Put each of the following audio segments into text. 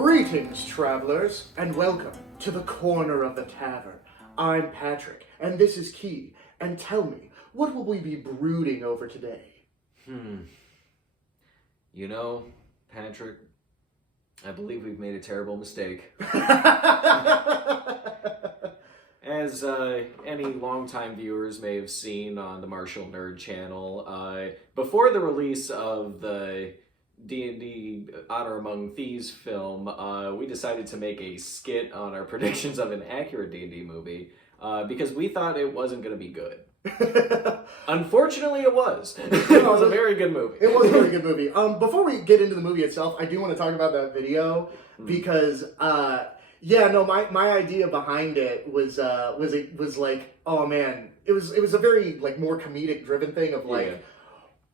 Greetings, travelers, and welcome to the corner of the tavern. I'm Patrick, and this is Key. And tell me, what will we be brooding over today? You know, Patrick, I believe we've made a terrible mistake. As any longtime viewers may have seen on the Martial Nerd channel, before the release of the D&D Honor Among Thieves film, we decided to make a skit on our predictions of an accurate D&D movie because we thought it wasn't going to be good. Unfortunately, it was. It was a very good movie. It was a very good movie. Before we get into the movie itself, I do want to talk about that video because, my idea behind it was like, oh man, it was a very like more comedic driven thing of like,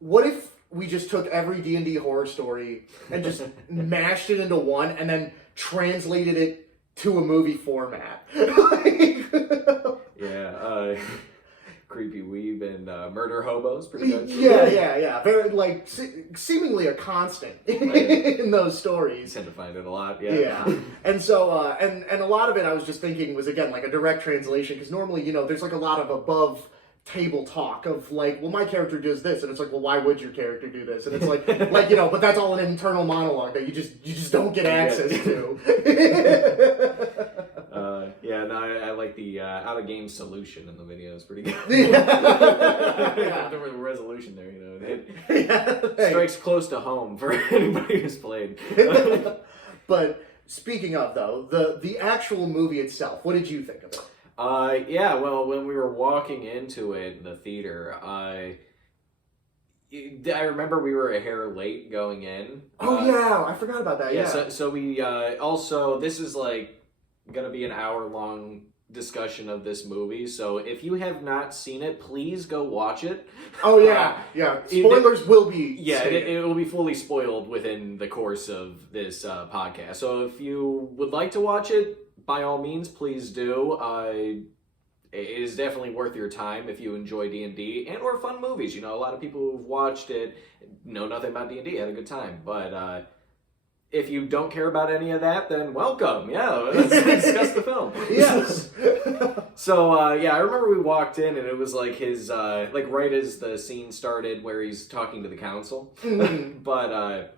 what if we just took every D&D horror story and just mashed it into one and then translated it to a movie format. Creepy weeb and murder hobos, pretty much. Yeah. Very, like, seemingly a constant in those stories. You tend to find it a lot, Yeah. And so, and a lot of it I was just thinking was, again, like a direct translation, because normally, there's like a lot of above table talk of like, well, my character does this, and it's like, well, why would your character do this? And it's like, but that's all an internal monologue that you just don't get access to. I like the out of game solution in the video. It's pretty good. The resolution there, it strikes close to home for anybody who's played. But speaking of though, the actual movie itself, what did you think of it? Well, when we were walking into it in the theater, I remember we were a hair late going in. I forgot about that. Yeah. So we also, this is like gonna be an hour-long discussion of this movie. So if you have not seen it, please go watch it. Spoilers will be. It will be fully spoiled within the course of this podcast. So if you would like to watch it, by all means, please do. It is definitely worth your time if you enjoy D&D and or fun movies. A lot of people who've watched it know nothing about D&D, had a good time. But if you don't care about any of that, then welcome. Yeah, let's discuss the film. Yes. So, I remember we walked in and it was like his, right as the scene started where he's talking to the council. But,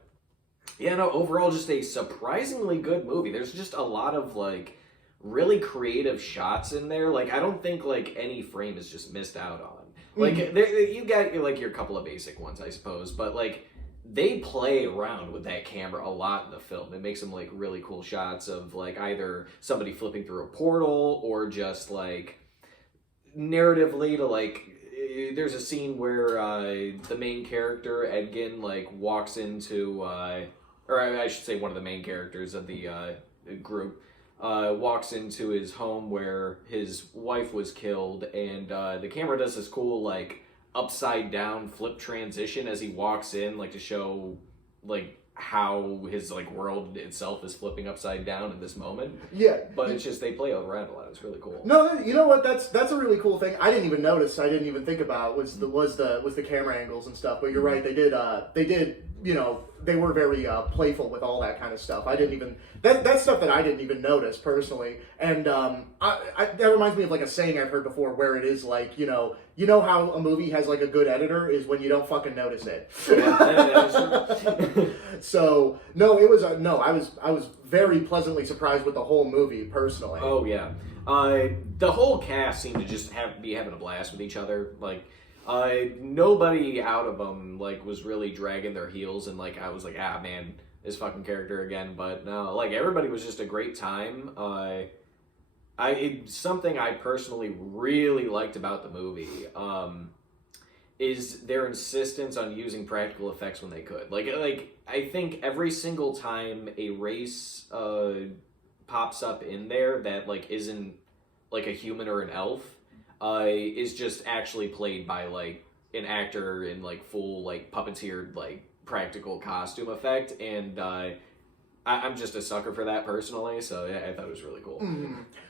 overall just a surprisingly good movie. There's just a lot of, like, really creative shots in there. Like, I don't think, like, any frame is just missed out on. Like, you got, like, your couple of basic ones, I suppose, but, like, they play around with that camera a lot in the film. It makes some, like, really cool shots of, like, either somebody flipping through a portal or just, like, narratively to, like, there's a scene where the main character, Edgin, like, walks into, or I should say one of the main characters of the group, walks into his home where his wife was killed, and the camera does this cool, like, upside down flip transition as he walks in, like, to show, like, how his, like, world itself is flipping upside down in this moment. Yeah. But it's just, they play around a lot. It's really cool. No, you know what? That's a really cool thing. I didn't even notice. I didn't even think about was the camera angles and stuff. But you're right. They did. They were very playful with all that kind of stuff. I didn't even that's stuff that I didn't even notice personally. And that reminds me of like a saying I've heard before, where it is like you know how a movie has like a good editor is when you don't fucking notice it. So no, it was I was very pleasantly surprised with the whole movie personally. Oh yeah, the whole cast seemed to just be having a blast with each other. Like, nobody out of them like was really dragging their heels, and like I was like, man, this fucking character again. But no, like everybody was just a great time. Something I personally really liked about the movie is their insistence on using practical effects when they could. Like I think every single time a race pops up in there that like isn't like a human or an elf, is just actually played by like an actor in like full like puppeteered like practical costume effect, and I'm just a sucker for that personally. So I thought it was really cool.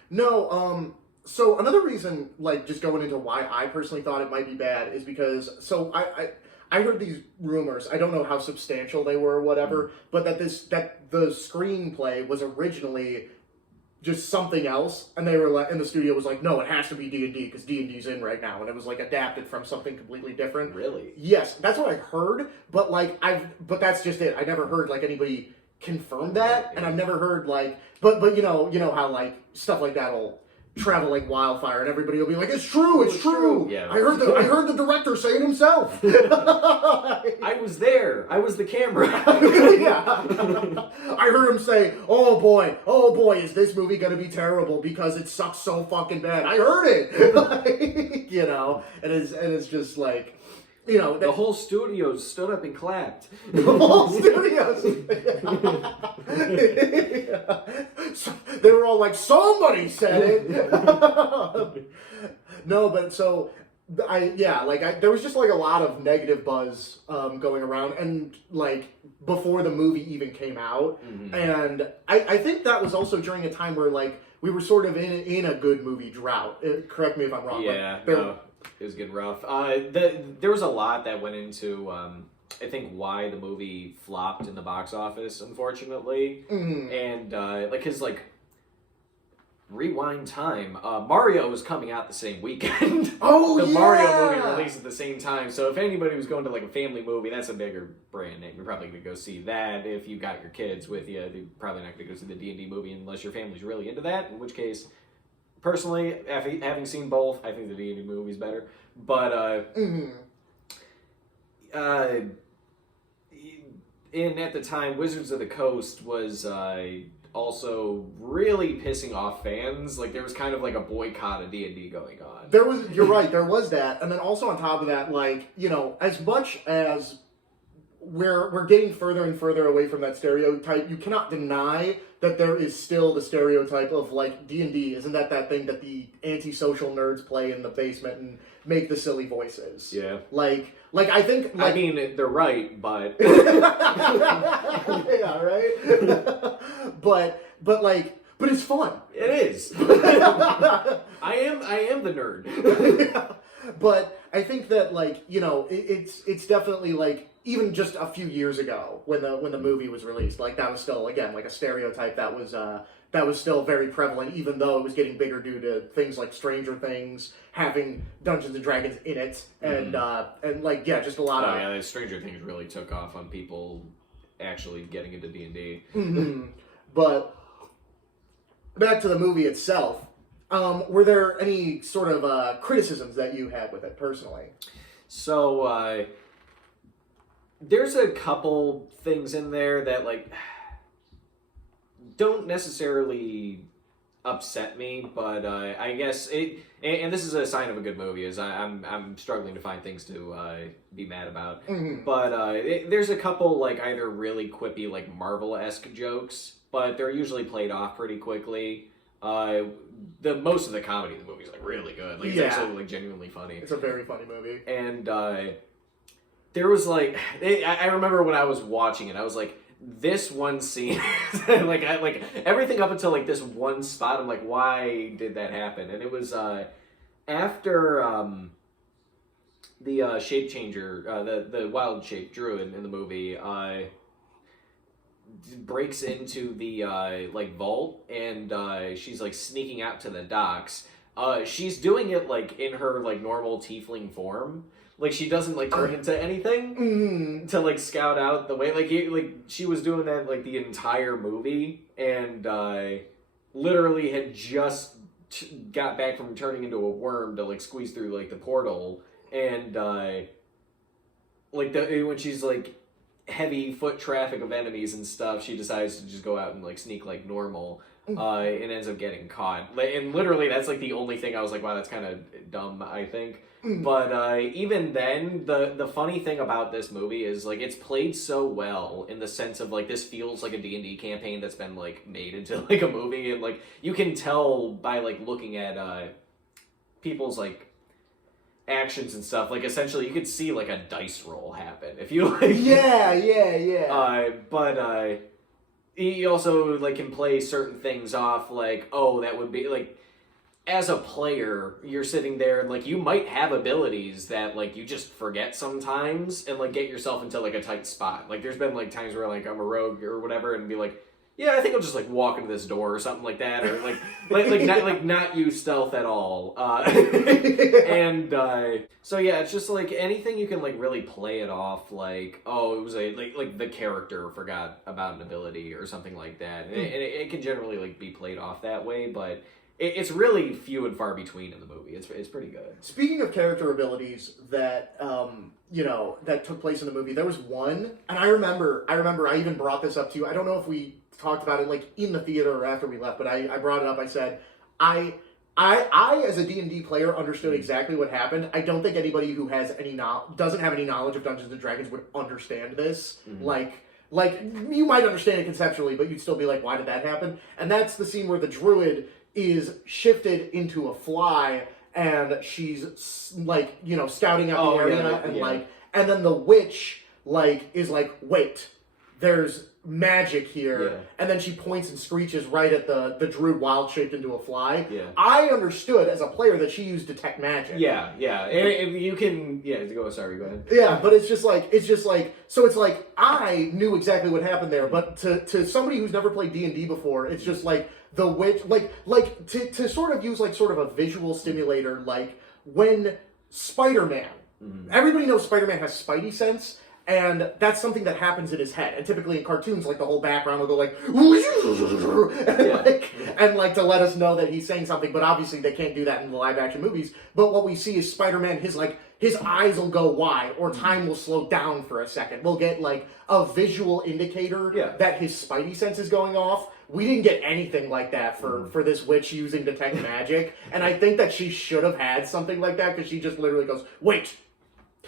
No, so another reason, like, just going into why I personally thought it might be bad is because, so I heard these rumors. I don't know how substantial they were or whatever, but that the screenplay was originally just something else, and they were like, and the studio was like, no, it has to be D&D because D&D's in right now, and it was like adapted from something completely different. Really? Yes, that's what I heard, but like but that's just it. I never heard like anybody confirm that, and I've never heard like, but you know how like stuff like that'll travel like wildfire, and everybody will be like, it's true. Yeah. I heard the director say it himself. I was there. I was the camera. Yeah. I heard him say, oh boy, is this movie gonna be terrible because it sucks so fucking bad. I heard it. Like, you know, and it's just like, you know, the whole studio stood up and clapped. The whole studio. So, they were all like, somebody said it. No, but so there was just like a lot of negative buzz going around, and like before the movie even came out, and I think that was also during a time where like we were sort of in a good movie drought. Correct me if I'm wrong. Yeah, it was getting rough. There was a lot that went into I think why the movie flopped in the box office, unfortunately, and like his like. Rewind time. Mario was coming out the same weekend. Oh, the Mario movie released at the same time. So if anybody was going to like a family movie, that's a bigger brand name. You're probably going to go see that. If you got your kids with you, you're probably not going to go see the D&D movie unless your family's really into that. In which case, personally, having seen both, I think the D&D movie's better. But at the time, Wizards of the Coast was also really pissing off fans. Like there was kind of like a boycott of D&D going on. You're right, there was that. And then also on top of that, like, you know, as much as we're getting further and further away from that stereotype, you cannot deny that there is still the stereotype of like D&D. Isn't that thing that the antisocial nerds play in the basement and make the silly voices? Yeah. Like I think like, I mean, they're right, but yeah, right? but it's fun. It is. I am the nerd. Yeah. But I think that like, you know, it's definitely like even just a few years ago when the movie was released, like that was still again like a stereotype that was still very prevalent, even though it was getting bigger due to things like Stranger Things having Dungeons and Dragons in it, and like just a lot of. Yeah, Stranger Things really took off on people actually getting into D&D. But back to the movie itself, were there any sort of criticisms that you had with it personally? So there's a couple things in there that like don't necessarily upset me, but I guess it, and this is a sign of a good movie, is I'm struggling to find things to be mad about. But there's a couple like either really quippy like Marvel-esque jokes, but they're usually played off pretty quickly. The most of the comedy in the movie is like really good. Like it's actually like genuinely funny. It's a very funny movie. And there was like I remember when I was watching it, I was like, this one scene, like everything up until like this one spot, I'm like, why did that happen? And it was after the shape changer, the wild shape druid in the movie, breaks into the like vault, and she's like sneaking out to the docks. She's doing it like in her like normal tiefling form. Like she doesn't like turn into anything to like scout out the way. Like she was doing that like the entire movie, and literally had just got back from turning into a worm to like squeeze through like the portal, and like when she's like heavy foot traffic of enemies and stuff, she decides to just go out and like sneak like normal. And ends up getting caught. And literally, that's like the only thing I was like, wow, that's kind of dumb, I think. But even then, the funny thing about this movie is like it's played so well in the sense of like this feels like a D&D campaign that's been like made into like a movie, and like you can tell by like looking at people's like actions and stuff. Like essentially, you could see like a dice roll happen if you like. Yeah. But he also like can play certain things off, like, oh, that would be like as a player, you're sitting there and, like, you might have abilities that, like, you just forget sometimes and, like, get yourself into, like, a tight spot. Like, there's been, like, times where, like, I'm a rogue or whatever and be like, yeah, I think I'll just, like, walk into this door or something like that, or, not use stealth at all. So, yeah, it's just, like, anything you can, like, really play it off, like, oh, it was like the character forgot about an ability or something like that. And it can generally, like, be played off that way, but it's really few and far between in the movie. It's pretty good. Speaking of character abilities that that took place in the movie, there was one, and I remember I even brought this up to you. I don't know if we talked about it like in the theater or after we left, but I brought it up. I said I as a D&D player understood exactly what happened. I don't think anybody who has doesn't have any knowledge of Dungeons and Dragons would understand this. Mm-hmm. Like you might understand it conceptually, but you'd still be like, why did that happen? And that's the scene where the druid is shifted into a fly, and she's like, scouting out the area, and then the witch is like, wait, there's magic here, and then she points and screeches right at the druid wild shaped into a fly. I understood as a player that she used detect magic. And you can go ahead. But it's just like so it's like I knew exactly what happened there, but to somebody who's never played D&D before, it's just like the witch, to sort of use sort of a visual stimulator, like when Spider-Man, everybody knows Spider-Man has Spidey sense. And that's something that happens in his head. And typically in cartoons, like, the whole background will go like, and to let us know that he's saying something. But obviously they can't do that in the live action movies. But what we see is Spider-Man, his eyes will go wide, or time will slow down for a second. We'll get a visual indicator that his Spidey sense is going off. We didn't get anything like that for this witch using detect magic. And I think that she should have had something like that, because she just literally goes, wait.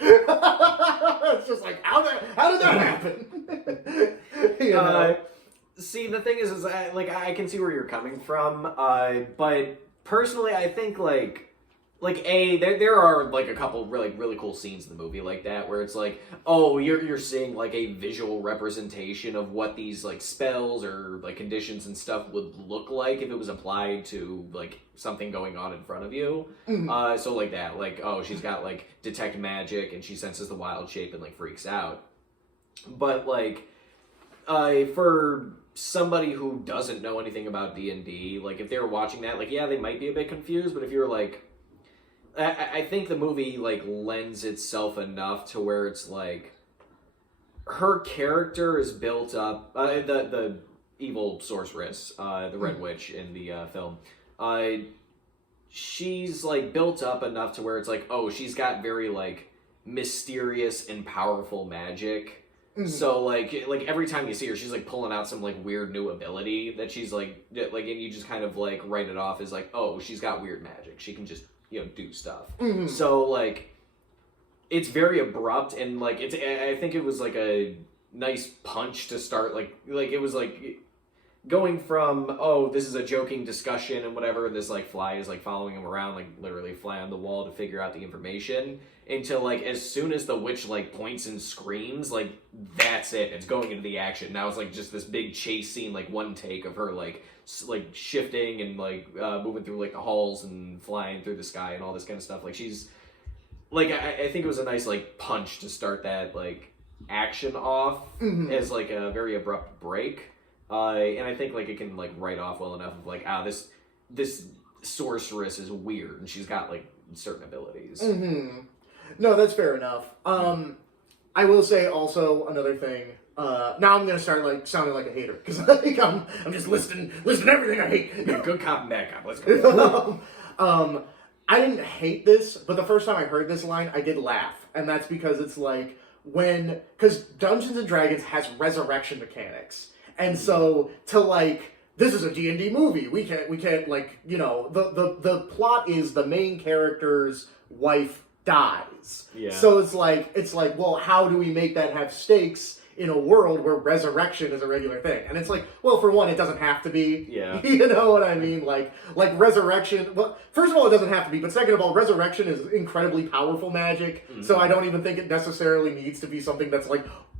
It's just like, how did that happen? See, the thing is I can see where you're coming from, but personally, I think there are a couple really cool scenes in the movie like that, where it's like, oh, you're seeing a visual representation of what these spells or conditions and stuff would look like if it was applied to something going on in front of you. Mm-hmm. So that, oh, she's got detect magic and she senses the wild shape and freaks out. But for somebody who doesn't know anything about D&D, if they were watching that, they might be a bit confused. But if you're I think the movie lends itself enough to where it's her character is built up. The evil sorceress, the Red Witch in the film, she's built up enough to where it's oh, she's got very mysterious and powerful magic. Mm-hmm. So every time you see her, she's pulling out some weird new ability that she's and you just kind of write it off as oh, she's got weird magic. She can just do stuff. Mm-hmm. So it's very abrupt, and it's. I think it was a nice punch to start. It was going from, oh, this is a joking discussion and whatever, and this fly is following him around, literally fly on the wall to figure out the information, until as soon as the witch points and screams, that's it. It's going into the action. Now it's just this big chase scene, one take of her shifting and moving through the halls and flying through the sky and all this kind of stuff. She's I think it was a nice punch to start that action off. Mm-hmm. As a very abrupt break. And I think it can write off well enough of this sorceress is weird and she's got certain abilities. Mm-hmm. No, that's fair enough. I will say also another thing. Now I'm gonna start sounding like a hater, because I'm just listing everything I hate. Yeah, good cop, bad cop. Let's go. I didn't hate this, but the first time I heard this line, I did laugh, and that's because it's because Dungeons and Dragons has resurrection mechanics. And so to this is a D&D movie. We can't the plot is the main character's wife dies. Yeah. So it's well, how do we make that have stakes in a world where resurrection is a regular thing? And it's well, for one, it doesn't have to be. Yeah. You know what I mean? Resurrection, well, first of all, it doesn't have to be, but second of all, resurrection is incredibly powerful magic. Mm-hmm. So I don't even think it necessarily needs to be something that's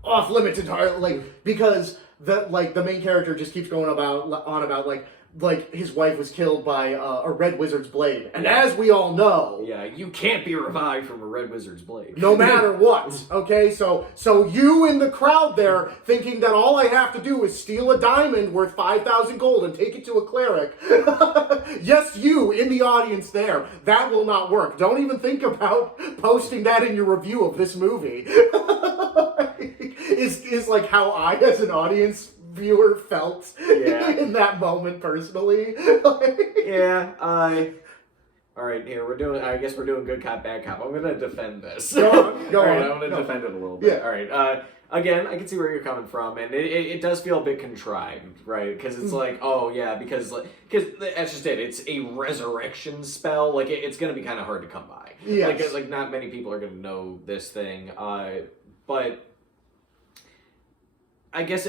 off limits entirely, because the main character just keeps going on about like his wife was killed by a red wizard's blade. And as we all know, yeah, you can't be revived from a red wizard's blade. No matter what, okay? So you in the crowd there thinking that all I have to do is steal a diamond worth 5,000 gold and take it to a cleric. Yes, you in the audience there. That will not work. Don't even think about posting that in your review of this movie. is like how I, as an audience viewer, felt in that moment personally. Yeah, all right, here I guess we're doing good cop, bad cop. I'm gonna defend this. Go on. All right, I'm gonna defend it a little bit. Yeah. All right. Again, I can see where you're coming from, and it does feel a bit contrived, right? Because it's like, oh yeah, because that's just it. It's a resurrection spell. Like it's gonna be kind of hard to come by. Yes. Like not many people are gonna know this thing. But I guess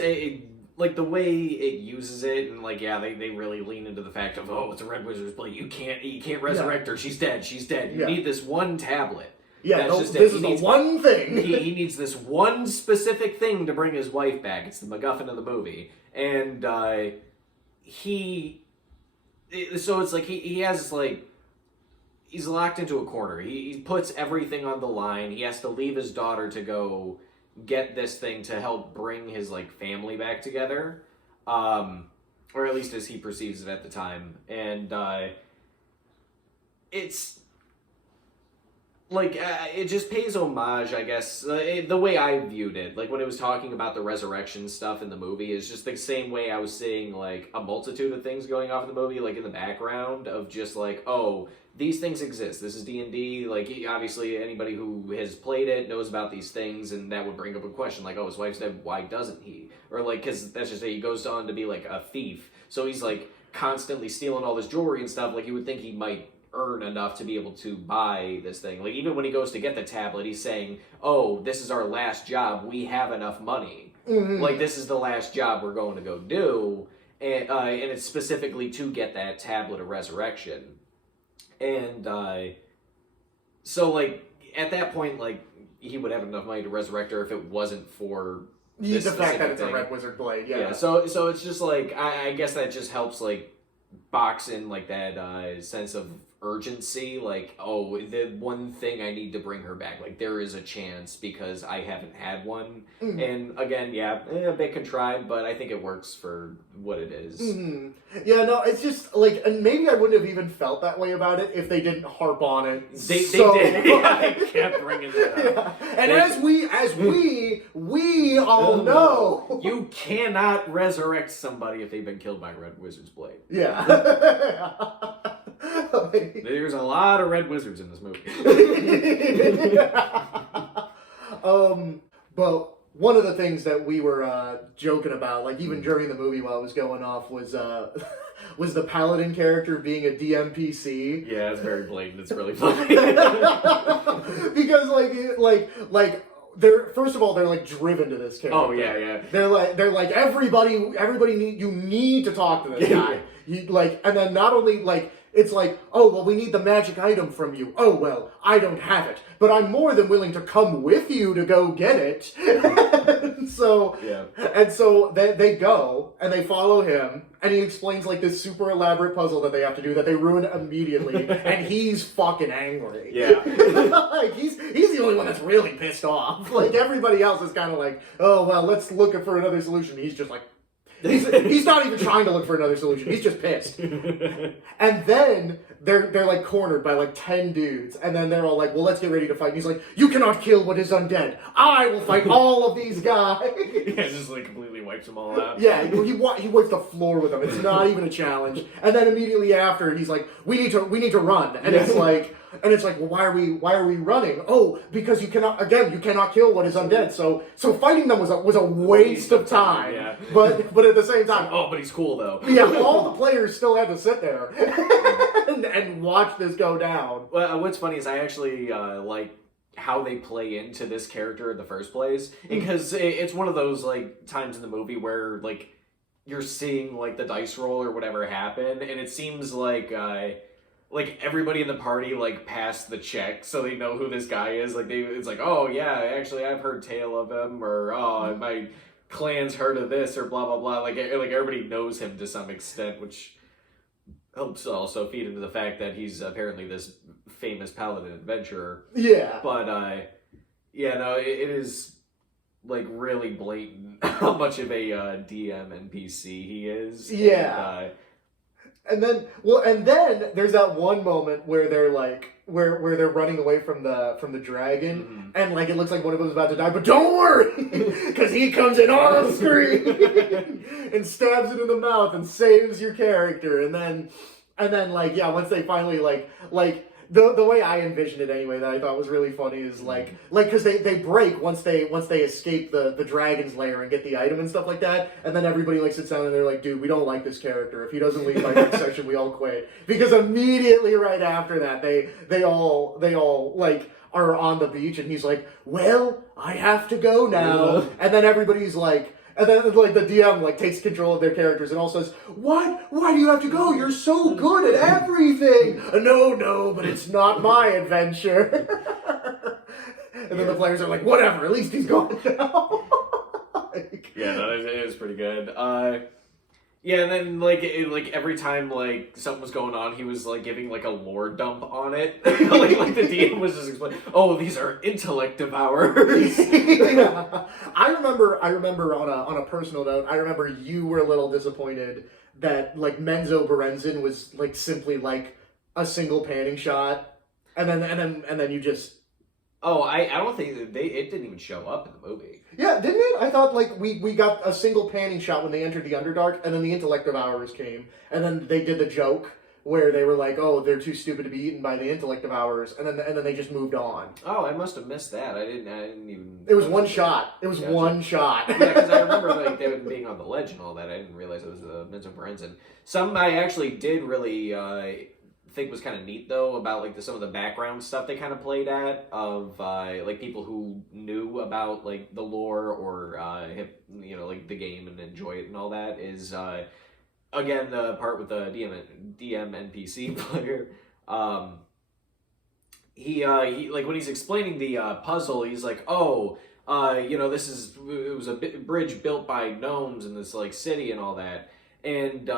like the way it uses it, and like they really lean into the fact of, oh, it's a red wizard's blade. You can't resurrect her. She's dead. You need this one tablet. Yeah, this is the one thing. he needs this one specific thing to bring his wife back. It's the MacGuffin of the movie, and so it's like he has like he's locked into a corner. He puts everything on the line. He has to leave his daughter to go get this thing to help bring his like family back together, or at least as he perceives it at the time. And it's like it just pays homage, I guess. The way I viewed it, like when it was talking about the resurrection stuff in the movie, is just the same way I was seeing like a multitude of things going off in the movie, like in the background of just like, oh, these things exist. This is D&D. Like, obviously, anybody who has played it knows about these things, and that would bring up a question like, oh, his wife's dead. Why doesn't he? Or like, because that's just it. He goes on to be like a thief, so he's like constantly stealing all this jewelry and stuff. Like, you would think he might earn enough to be able to buy this thing. Like, even when he goes to get the tablet, he's saying, oh, this is our last job. We have enough money. Mm-hmm. Like, this is the last job we're going to go do, and it's specifically to get that tablet of resurrection. And so, like, at that point, like, he would have enough money to resurrect her if it wasn't for the fact that it's a red wizard blade. Yeah. So it's just like I guess that just helps like box in like that sense of urgency. Like, oh, the one thing I need to bring her back. Like, there is a chance because I haven't had one. Mm-hmm. And again, a bit contrived, but I think it works for what it is. Mm-hmm. Yeah, no, it's just like, and maybe I wouldn't have even felt that way about it if they didn't harp on it. They did. Yeah, they kept bringing that up. Yeah. And as we all know, you cannot resurrect somebody if they've been killed by a red wizard's blade. Yeah. There's a lot of red wizards in this movie. But one of the things that we were joking about, like even during the movie while it was going off, was the paladin character being a DMPC. Yeah, it's very blatant. It's really funny. Because like they're, first of all, they're like driven to this character. Oh yeah. They're like everybody you need to talk to this guy. And then not only like, it's like, oh, well, we need the magic item from you. Oh, well, I don't have it. But I'm more than willing to come with you to go get it. And so they go, and they follow him, and he explains, like, this super elaborate puzzle that they have to do that they ruin immediately, and he's fucking angry. Yeah. Like, he's the only one that's really pissed off. Like, everybody else is kind of like, oh, well, let's look for another solution. He's just like, He's not even trying to look for another solution. He's just pissed. And then they're like cornered by like 10 dudes. And then they're all like, well, let's get ready to fight. And he's like, you cannot kill what is undead. I will fight all of these guys. Yeah, just like completely wipes them all out. Yeah, he wipes the floor with them. It's not even a challenge. And then immediately after, he's like, we need to run. And it's like, well, why are we running? Oh, because you cannot kill what is undead. So fighting them was a waste of time. Yeah. But at the same time, oh, but he's cool though. Yeah, all the players still had to sit there and watch this go down. Well, what's funny is I actually like how they play into this character in the first place, because it's one of those like times in the movie where like you're seeing like the dice roll or whatever happen, and it seems like everybody in the party like passed the check so they know who this guy is. Like it's like, oh yeah, actually I've heard tale of him, or oh my clan's heard of this, or blah blah blah. Like everybody knows him to some extent, which helps also feed into the fact that he's apparently this famous paladin adventurer. Yeah. But yeah, no, it is like really blatant how much of a DM NPC he is. Yeah. And then there's that one moment where they're like where they're running away from the dragon, and like it looks like one of them's about to die, but don't worry, because he comes in on screen and stabs it in the mouth and saves your character, and then like yeah, once they finally like the way I envisioned it anyway that I thought was really funny is like because they break once they escape the dragon's lair and get the item and stuff like that, and then everybody like sits down and they're like, dude, we don't like this character. If he doesn't leave by next session, we all quit. Because immediately right after that, they all like are on the beach and he's like, well, I have to go now, and then everybody's like. And then, like, the DM, like, takes control of their characters and all says, what? Why do you have to go? You're so good at everything. No, but it's not my adventure. And then the players are like, whatever, at least he's gone now. Yeah, no, it is pretty good. Yeah, and then, like, every time, like, something was going on, he was, like, giving, like, a lore dump on it. like, the DM was just explaining, oh, these are intellect devourers. Yeah. I remember on a personal note, I remember you were a little disappointed that, like, Menzo Berenzin was, like, simply, like, a single panning shot, and then you just... Oh, I don't think it didn't even show up in the movie. Yeah, didn't it? I thought, like, we got a single panning shot when they entered the Underdark, and then the Intellect Devourers came, and then they did the joke where they were like, oh, they're too stupid to be eaten by the Intellect Devourers, and then they just moved on. Oh, I must have missed that. I didn't even... It was one shot. It was one shot. Yeah, because I remember, like, they being on the ledge and all that. I didn't realize it was Menzo Berenzin. Some I actually did really... think was kind of neat though about like some of the background stuff they kind of played at of like people who knew about like the lore or like the game and enjoy it and all that is again the part with the DM NPC player. He like when he's explaining the puzzle, he's like, oh, it was a bridge built by gnomes in this like city and all that, and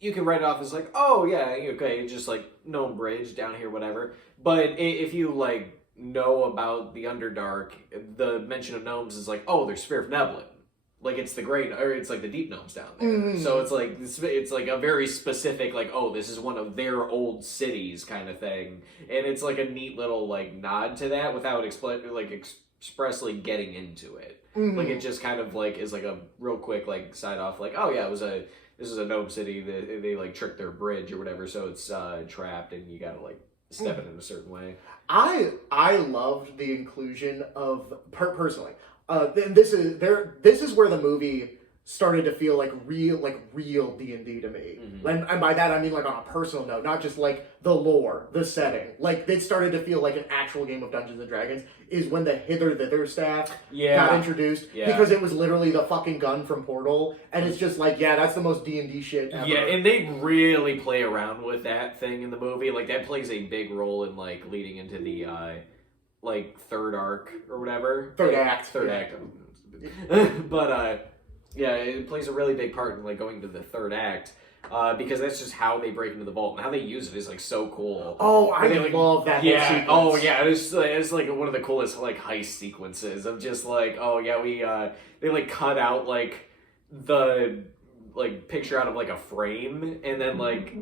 you can write it off as like, oh yeah, okay, just like gnome bridge down here, whatever. But if you like know about the Underdark, the mention of gnomes is like, oh, there's Sphere of Neblin. Like it's the great, or it's like the deep gnomes down there. Mm. So it's like a very specific, like, oh, this is one of their old cities kind of thing, and it's like a neat little like nod to that without expressly getting into it. Mm-hmm. Like it just kind of like is like a real quick like side off, like, oh yeah, this is a gnome city that they like tricked their bridge or whatever, so it's trapped and you gotta like step in a certain way. I loved the inclusion of personally. This is where the movie started to feel like real D&D to me. Mm-hmm. And by that I mean like on a personal note, not just like the lore, the setting. Like it started to feel like an actual game of Dungeons and Dragons is when the hither thither staff got introduced, because it was literally the fucking gun from Portal, and it's just like, yeah, that's the most D&D shit ever. Yeah, and they really play around with that thing in the movie. Like that plays a big role in like leading into the like third arc or whatever. Third act. But yeah, it plays a really big part in like going to the third act, because that's just how they break into the vault and how they use it is like so cool. Oh, I love that. Yeah. Sequence. Oh yeah, it's like one of the coolest like heist sequences of just like, oh yeah, they like cut out like the like picture out of like a frame and then like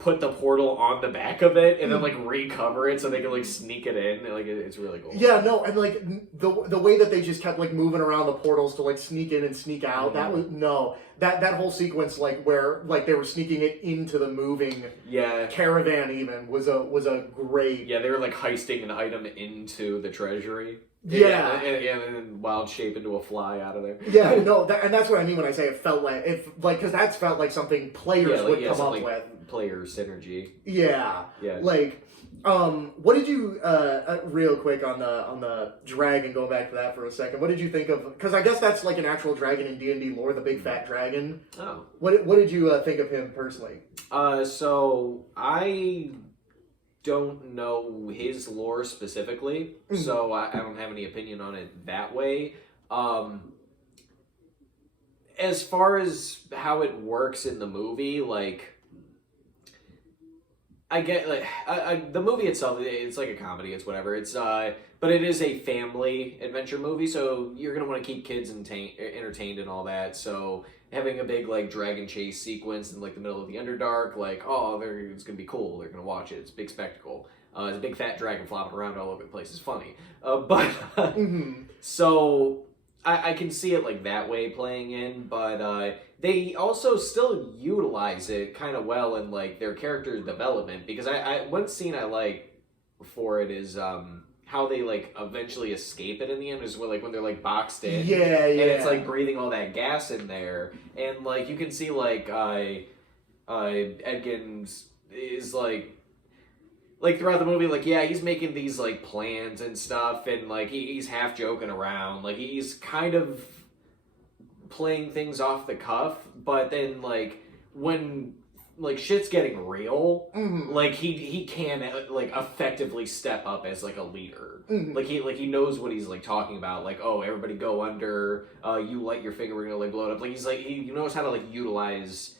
put the portal on the back of it and then like recover it so they can like sneak it in. Like it's really cool. Yeah, no, and like the way that they just kept like moving around the portals to like sneak in and sneak out, that was that whole sequence like where like they were sneaking it into the moving caravan even was a great. Yeah, they were like heisting an item into the treasury. Yeah, and then wild shape into a fly out of there. Yeah, no, and that's what I mean when I say it felt like because that's felt like something players would come up with. Player synergy. Yeah. Like, what did you real quick on the dragon? Going back to that for a second, what did you think of? Because I guess that's like an actual dragon in D&D lore, the big fat dragon. Oh, what did you think of him personally? So I don't know his lore specifically, so I don't have any opinion on it that way. As far as how it works in the movie, like, I get like the movie itself. It's like a comedy. It's whatever. It's but it is a family adventure movie, so you're gonna want to keep kids entertained and all that. So having a big like dragon chase sequence in like the middle of the Underdark, like it's gonna be cool. They're gonna watch it. It's a big spectacle. It's a big fat dragon flopping around all over the place. It's funny, but so I can see it like that way playing in, but they also still utilize it kind of well in like their character development, because I one scene I like for it is how they like eventually escape it in the end is when they're like boxed in, yeah, and it's like breathing all that gas in there, and like you can see like Edgins is like throughout the movie, like, yeah, he's making these like plans and stuff, and like he's half joking around, like he's kind of playing things off the cuff, but then like when like shit's getting real, like he can like effectively step up as like a leader. Like he knows what he's like talking about, like, oh, everybody go under, you light your finger, we're gonna like blow it up. Like he knows how to like utilize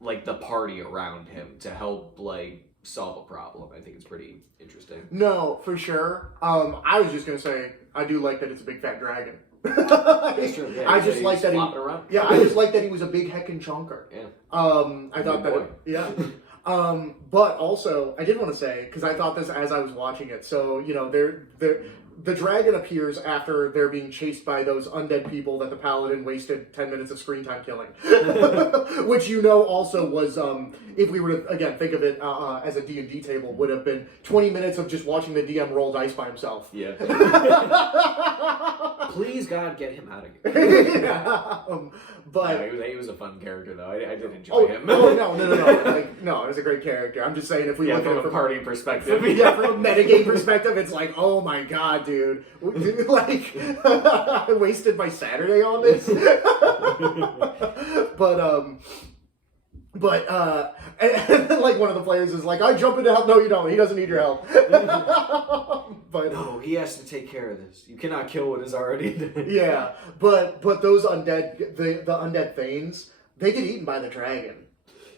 like the party around him to help like solve a problem. I think it's pretty interesting. No, for sure. I was just gonna say I do like that it's a big fat dragon. That's true. Yeah, I just like that around. Yeah, I just like that he was a big heckin' chunker. Yeah. I thought that. But also I did want to say, because I thought this as I was watching it. So the dragon appears after they're being chased by those undead people that the paladin wasted 10 minutes of screen time killing. Which also was, if we were to, again, think of it as a D&D table, would have been 20 minutes of just watching the DM roll dice by himself. Yeah. Please, God, get him out of here. But he was a fun character, though. I did enjoy him. No. No, it was a great character. I'm just saying, if we look at it from a party perspective. from a metagame perspective, it's like, oh my god, dude. Like, I wasted my Saturday on this. And then, like, one of the players is like, I jump in to help. No, you don't. He doesn't need your help. But no, he has to take care of this. You cannot kill what is already dead. Yeah, but those undead, the undead Thanes, they get eaten by the dragon.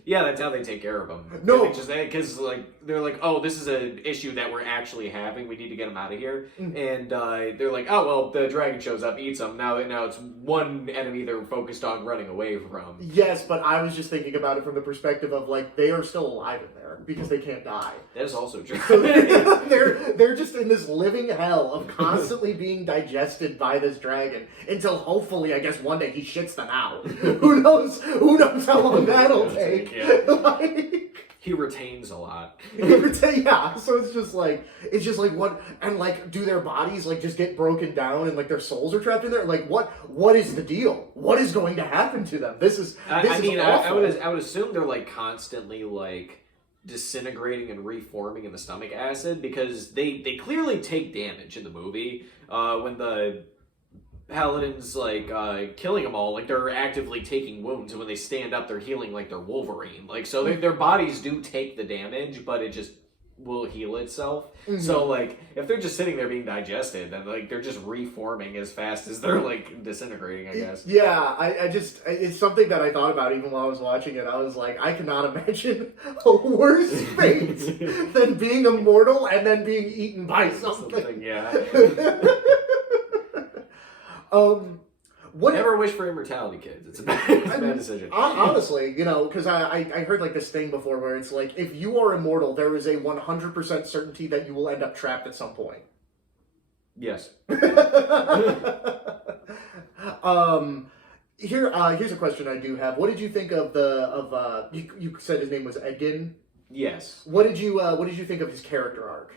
Yeah, that's how they take care of them. No, because like they're like, oh, this is an issue that we're actually having. We need to get him out of here. And they're like, oh well, the dragon shows up, eats them. Now it's one enemy they're focused on running away from. Yes, but I was just thinking about it from the perspective of like they are still alive in there because they can't die. That is also true. So they're just in this living hell of constantly being digested by this dragon until hopefully, I guess, one day he shits them out. Who knows how long that'll take. Yeah. Like, he retains a lot. Yeah, so it's just like what, and like, do their bodies like just get broken down and like their souls are trapped in there? Like what is the deal? What is going to happen to them? I would assume they're like constantly like disintegrating and reforming in the stomach acid, because they clearly take damage in the movie. When the paladins like killing them all, like they're actively taking wounds, and when they stand up they're healing like they're Wolverine, like, so their bodies do take the damage, but it just will heal itself. So like if they're just sitting there being digested, then like they're just reforming as fast as they're like disintegrating, I guess. Yeah, I just, it's something that I thought about even while I was watching it. I was like, I cannot imagine a worse fate than being immortal and then being eaten by something. Yeah. Never wish for immortality, kids. It's a bad decision. Honestly, because I heard like this thing before where it's like, if you are immortal, there is a 100% certainty that you will end up trapped at some point. Yes. Here's a question I do have. What did you think of you said his name was Edgin? Yes. What did you think of his character arc?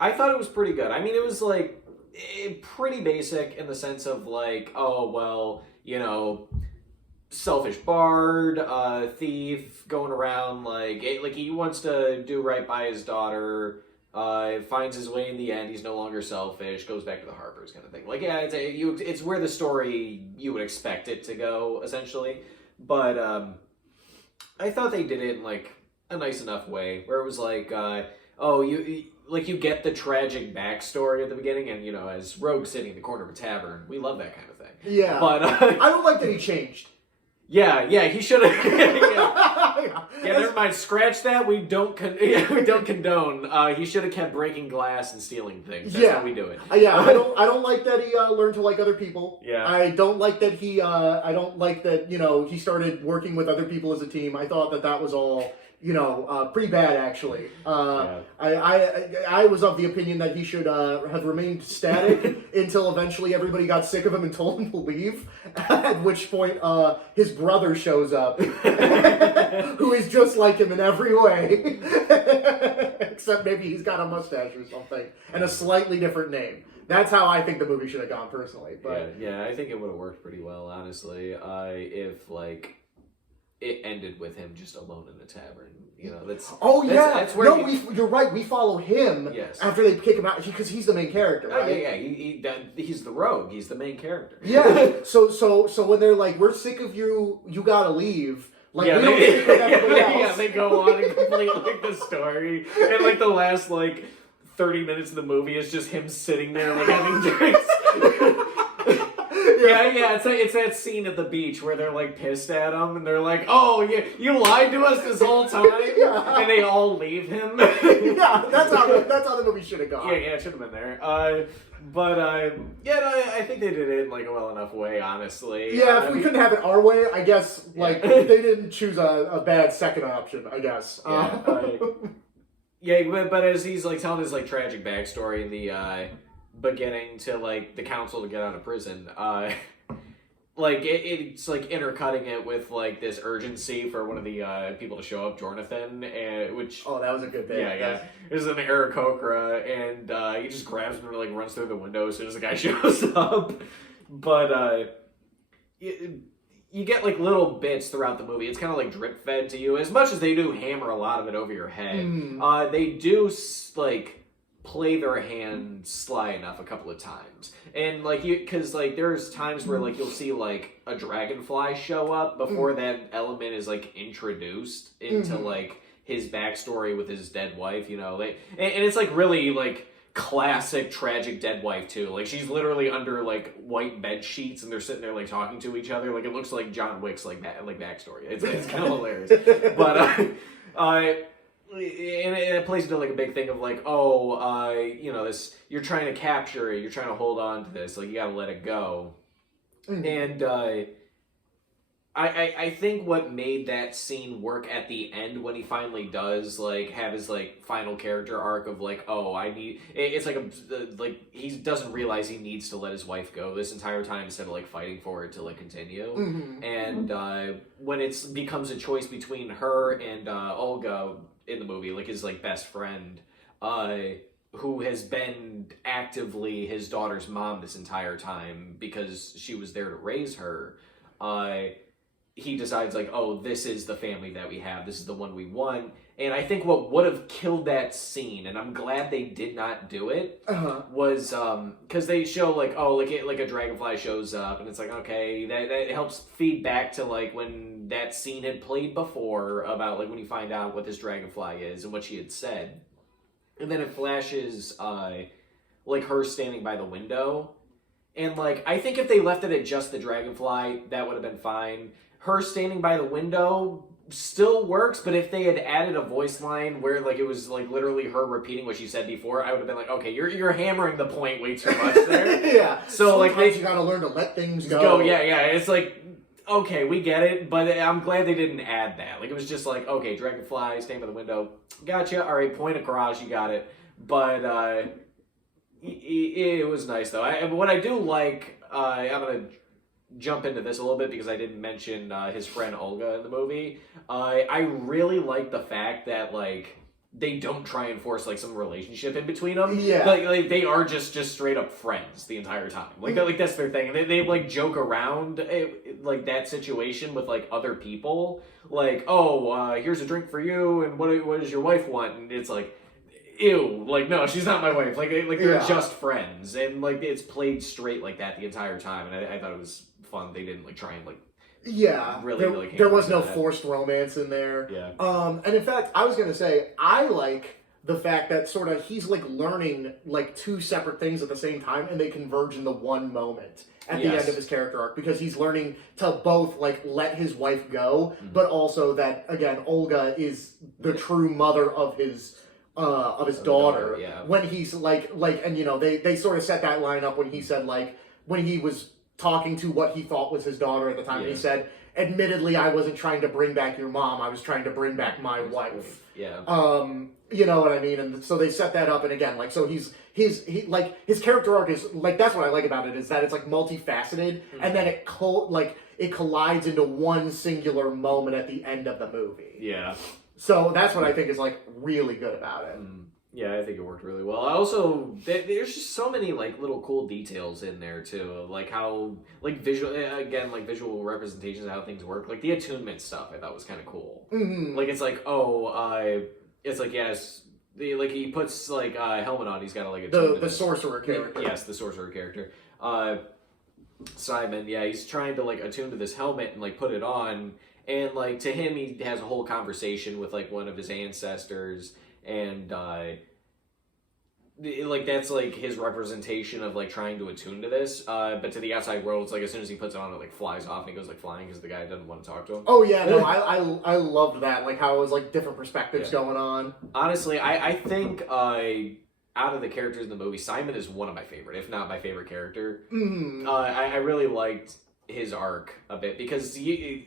I thought it was pretty good. I mean, it was like pretty basic in the sense of like, oh well, selfish bard, thief, going around like he wants to do right by his daughter, finds his way in the end, he's no longer selfish, goes back to the Harpers kind of thing. Like, yeah, it's where the story you would expect it to go, essentially. But I thought they did it in like a nice enough way where it was like, you get the tragic backstory at the beginning, and as Rogue sitting in the corner of a tavern, we love that kind of thing. Yeah, but I don't like that he changed. Yeah, he should have. Yeah, never mind. Scratch that. We don't condone. He should have kept breaking glass and stealing things. That's how we do it. Yeah, I don't like that he learned to like other people. Yeah. I don't like that he he started working with other people as a team. I thought that was all pretty bad actually. I was of the opinion that he should have remained static until eventually everybody got sick of him and told him to leave. At which point, his brother shows up, who is just like him in every way, except maybe he's got a mustache or something and a slightly different name. That's how I think the movie should have gone personally. But yeah, I think it would have worked pretty well, honestly, if like it ended with him just alone in the tavern. That's where you're right. We follow him after they kick him out because he's the main character, right? He's the rogue. He's the main character. Yeah. So when they're like, "We're sick of you. You gotta leave." Like we don't stick with everybody else. Yeah, they go on and complete like the story, and like the last 30 minutes of the movie is just him sitting there having drinks. Yeah, it's that scene at the beach where they're pissed at him and they're like, "Oh, you lied to us this whole time," and they all leave him. That's how the movie should have gone. Yeah, it should have been there. I think they did it in a well enough way, honestly. Yeah, if we couldn't have it our way, I guess they didn't choose a bad second option. I guess. But as he's telling his tragic backstory in the beginning to the council to get out of prison, it's intercutting it with this urgency for one of the people to show up, Jonathan, which that was a good bit. Yeah. There's an Aarakocra, and he just grabs him and runs through the window as soon as the guy shows up. But you get little bits throughout the movie. It's kind of drip fed to you, as much as they do hammer a lot of it over your head. They do play their hand sly enough a couple of times, and because there's times where you'll see a dragonfly show up before that element is introduced into his backstory with his dead wife, and it's really classic tragic dead wife too. She's literally under white bed sheets and they're sitting there talking to each other. It looks like John Wick's backstory. It's kind of hilarious. But and it plays into a big thing of this, you're trying to capture it, you're trying to hold on to this, you gotta let it go. And I think what made that scene work at the end when he finally does have his final character arc of he doesn't realize he needs to let his wife go this entire time instead of fighting for it to continue. And when it becomes a choice between her and Olga in the movie, his best friend, who has been actively his daughter's mom this entire time because she was there to raise her, he decides this is the family that we have, this is the one we want. And I think what would have killed that scene, and I'm glad they did not do it, was because they show a dragonfly shows up, and it's okay, that helps feed back to when that scene had played before about when you find out what this dragonfly is and what she had said, and then it flashes her standing by the window, and I think if they left it at just the dragonfly, that would have been fine. Her standing by the window still works, but if they had added a voice line where it was literally her repeating what she said before, I would have been okay, you're hammering the point way too much there. Yeah. So you gotta learn to let things go. Yeah. It's okay, we get it, but I'm glad they didn't add that. It was just okay, dragonfly, stand by the window, gotcha. All right, point across, you got it. But it was nice though. What I do I'm gonna jump into this a little bit because I didn't mention his friend Olga in the movie. I really like the fact that they don't try and force some relationship in between them. Yeah, they are just straight up friends the entire time. That's their thing. They joke around that situation with other people. Here's a drink for you, and what does your wife want? And it's ew, no, she's not my wife. They're just friends, and it's played straight like that the entire time, and I thought it was fun. They didn't try and there was no forced romance in there. Yeah. And in fact, I was gonna say I like the fact that sort of he's like learning like two separate things at the same time, and they converge in the one moment at the end of his character arc, because he's learning to both like let his wife go, but also that again Olga is the true mother of his daughter. When he's like and you know they sort of set that line up when he said like when he was talking to what he thought was his daughter at the time, he said, admittedly, I wasn't trying to bring back your mom, I was trying to bring back my wife. You know what I mean? And so they set that up, and again, like, so his character arc is, like, that's what I like about it, is that it's, like, multifaceted, and then it collides into one singular moment at the end of the movie. Yeah. So that's what I think is, like, really good about it. Yeah, I think it worked really well. I also, there's just so many, like, little cool details in there, too. Like, how, like, visual representations of how things work. Like, the attunement stuff I thought was kind of cool. Like, it's like, it's like, yes, he puts, like, a helmet on, he's got to, like, attune the sorcerer character. Yes, the sorcerer character. Simon, yeah, he's trying to, like, attune to this helmet and, like, put it on. And, like, to him, he has a whole conversation with, like, one of his ancestors. And, like, that's, like, his representation of, like, trying to attune to this. But to the outside world, it's like, as soon as he puts it on, it, like, flies off and he goes, like, flying because the guy doesn't want to talk to him. Oh, yeah, no, I loved that. Like, how it was, like, different perspectives going on. Honestly, I think, out of the characters in the movie, Simon is one of my favorite, if not my favorite character. I really liked his arc a bit because, you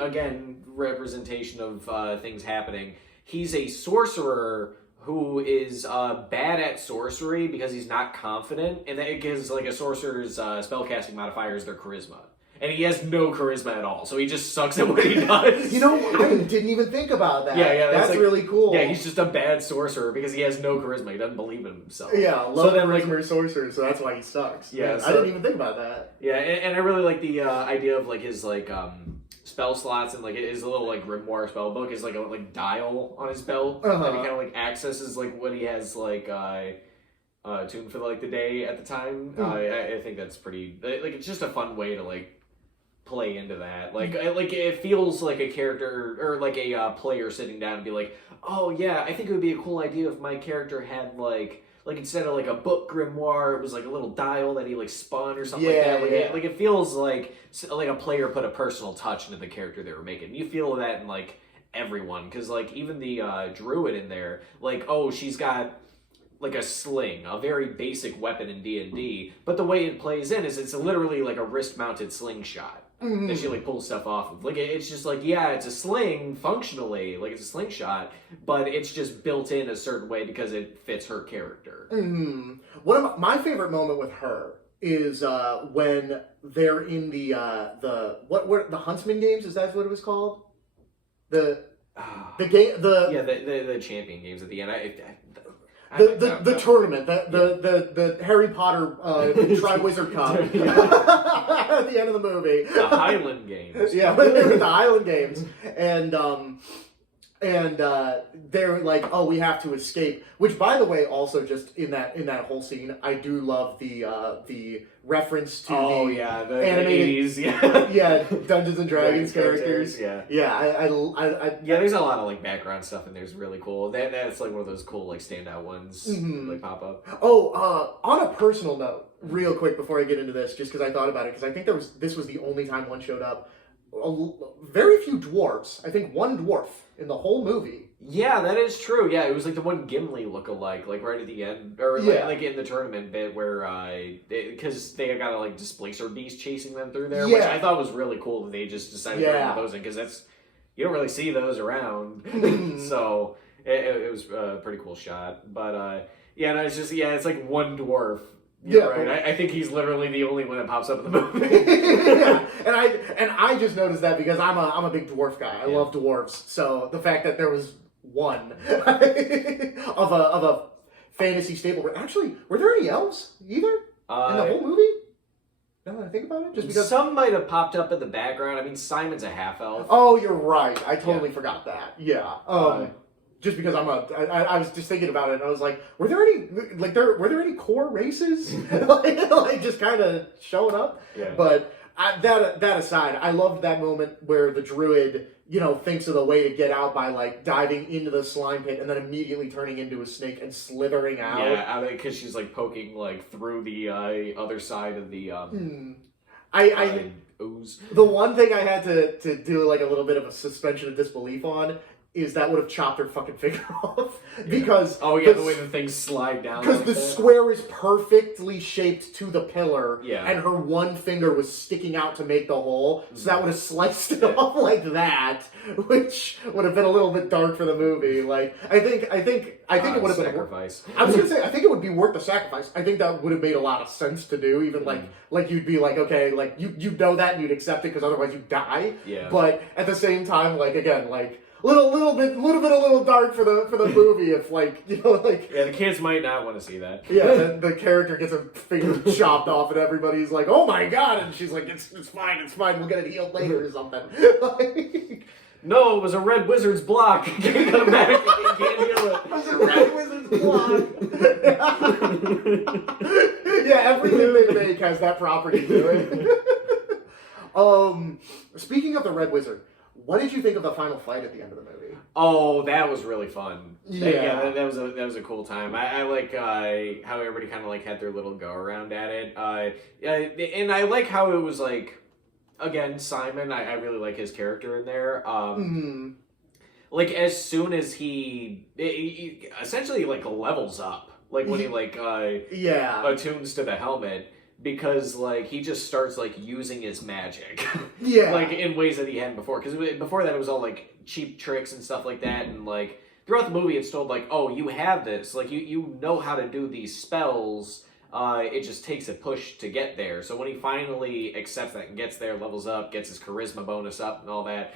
again, representation of spells happening. He's a sorcerer who is bad at sorcery because he's not confident, and that gives like a sorcerer's spellcasting modifier is their charisma. And he has no charisma at all, so he just sucks at what he does. You know, I didn't even think about that. Yeah, that's like, really cool. Yeah, he's just a bad sorcerer because he has no charisma. He doesn't believe in himself. Yeah, low charisma sorcerer, so that's why he sucks. Yeah, I didn't even think about that. Yeah, and I really like the idea of like his like spell slots, and like his little like grimoire spell book is like a like dial on his belt, and he kind of like accesses like what he has like tuned for like the day at the time. I think that's pretty like it's just a fun way to like play into that. Like it feels like a character or like a player sitting down and be like, oh yeah, I think it would be a cool idea if my character had like instead of like a book grimoire, it was like a little dial that he like spun or something like that. Like it feels like a player put a personal touch into the character they were making. You feel that in like everyone, because like even the druid in there, like she's got like a sling, a very basic weapon in D&D, but the way it plays in is it's literally like a wrist-mounted slingshot. And she like pulls stuff off of. Like it's just like, yeah, it's a sling functionally, like it's a slingshot, but it's just built in a certain way because it fits her character. One of my favorite moment with her is when they're in the Huntsman games. Is that what it was called? The champion games at the end. The tournament, the Harry Potter Triwizard Cup at the end of the movie. The Highland Games. Yeah, the Highland Games. And they're like, oh, we have to escape. Which, by the way, also just in that whole scene, I do love the reference to the animated 80s, Dungeons and Dragons characters. Yeah, there's a lot of like background stuff in there. It's really cool. That's like one of those cool like standout ones that, like pop up. On a personal note, real quick before I get into this, just because I thought about it, because I think this was the only time one showed up. Very few dwarves. I think one dwarf in the whole movie. Yeah, that is true. Yeah, it was like the one Gimli look-alike, like right at the end, or like in the tournament bit where because they got a like displacer beast chasing them through there, which I thought was really cool that they just decided to bring those in, because you don't really see those around. So it was a pretty cool shot. But it's like one dwarf. Yeah, right. I think he's literally the only one that pops up in the movie. and I just noticed that because I'm a big dwarf guy. I love dwarves. So the fact that there was one of a fantasy staple. Actually, were there any elves either in the whole movie? Now that I think about it, just because some might have popped up in the background. I mean, Simon's a half elf. Oh, you're right. I totally forgot that. Yeah. Just because I was just thinking about it, and I was like, were there any core races like just kind of showing up? Yeah. But That aside, I loved that moment where the druid, thinks of the way to get out by like diving into the slime pit and then immediately turning into a snake and slithering out. Yeah, because she's like poking like through the other side of the ooze. The one thing I had to do like a little bit of a suspension of disbelief on is that would have chopped her fucking finger off. Because the way the things slide down. Because the square is perfectly shaped to the pillar, yeah, and her one finger was sticking out to make the hole, so that would have sliced it off like that, which would have been a little bit dark for the movie. Like, I think it would have been sacrifice. I was gonna say, I think it would be worth the sacrifice. I think that would have made a lot of sense to do. Even like you'd be like, okay, like you know that and you'd accept it because otherwise you die. Yeah. But at the same time, like again, like. Little bit dark for the movie if yeah, the kids might not want to see that. Yeah, the character gets her finger chopped off and everybody's like, oh my god, and she's like, it's fine, we'll get it healed later or something. No, it was a red wizard's block. You can't come back. You can't heal it. It was a red wizard's block. Yeah, everything they make has that property to it. Speaking of the red wizard, what did you think of the final fight at the end of the movie? Oh, that was really fun. Yeah, that was a cool time. I like how everybody kind of like had their little go around at it. And I like how it was like, again, Simon. I really like his character in there. Like as soon as he essentially like levels up, like when he like attunes to the helmet. Because, like, he just starts, like, using his magic. Yeah. Like, in ways that he hadn't before. Because before that, it was all, like, cheap tricks and stuff like that. And, like, throughout the movie, it's told, like, oh, you have this. Like, you know how to do these spells. It just takes a push to get there. So when he finally accepts that and gets there, levels up, gets his charisma bonus up and all that,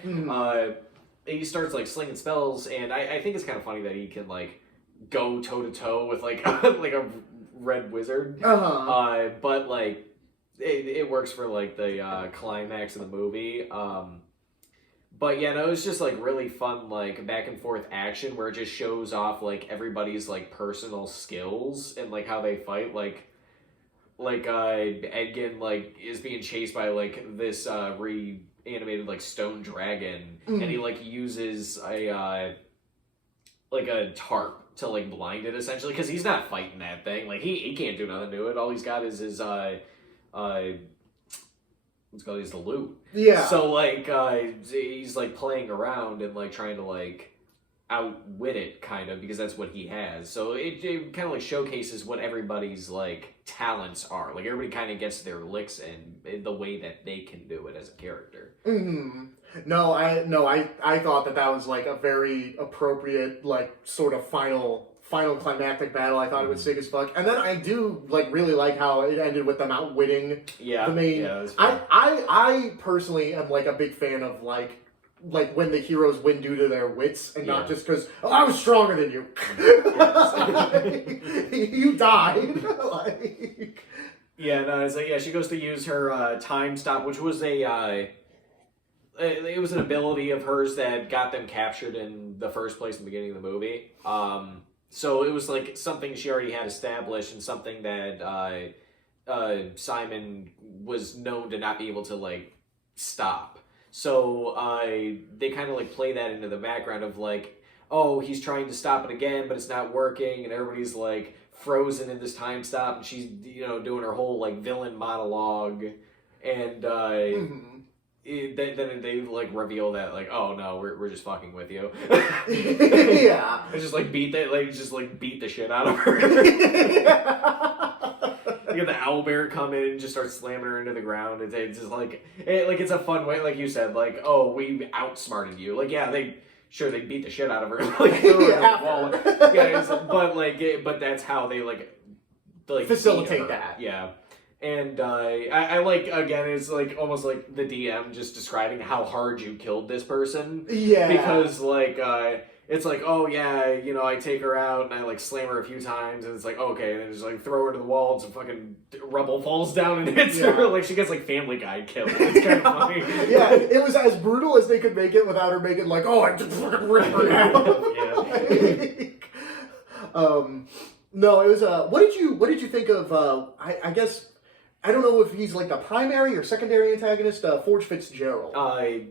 he starts, like, slinging spells. And I think it's kind of funny that he can, like, go toe-to-toe with, like, like a red wizard, but like it works for like the climax of the movie. But yeah, no, it was just like really fun, like back and forth action where it just shows off like everybody's like personal skills and like how they fight. Like Edgin like is being chased by like this reanimated like stone dragon, and he like uses a tarp to like blind it essentially because he's not fighting that thing. Like he can't do nothing to it. All he's got is his what's called is the loot. Yeah. So like he's like playing around and like trying to like outwit it kind of because that's what he has. So it kind of like showcases what everybody's like talents are. Like everybody kind of gets their licks in the way that they can do it as a character. No, I thought that was like a very appropriate like sort of final climactic battle. I thought it was sick as fuck. And then I do like really like how it ended with them outwitting the main. Yeah, I personally am like a big fan of like when the heroes win due to their wits and not just because I was stronger than you. You died. Like... Yeah, no, it's like she goes to use her time stop, which was it was an ability of hers that got them captured in the first place in the beginning of the movie. So it was like something she already had established and something that Simon was known to not be able to like stop. So they kind of like play that into the background of like, oh, he's trying to stop it again, but it's not working, and everybody's like frozen in this time stop, and she's doing her whole like villain monologue, and then they like reveal that like, oh no, we're just fucking with you. Yeah. It's just like beat the shit out of her. You get the owlbear come in and just start slamming her into the ground. It's just like it's a fun way, like you said, like, oh, we outsmarted you. Like, yeah, they beat the shit out of her. Like, throw her in the wall. Yeah, but that's how they like facilitate that. Yeah. And I like, again, it's like almost like the DM just describing how hard you killed this person. Yeah. Because like it's like, oh yeah, I take her out and I like slam her a few times and it's like, okay, and then just like throw her to the wall and some fucking rubble falls down and hits her. Like she gets like Family Guy killed. It's kind of funny. Yeah, it was as brutal as they could make it without her making like, oh, I just fucking rip her now. No, it was what did you think of I guess I don't know if he's like the primary or secondary antagonist. Forge Fitzgerald.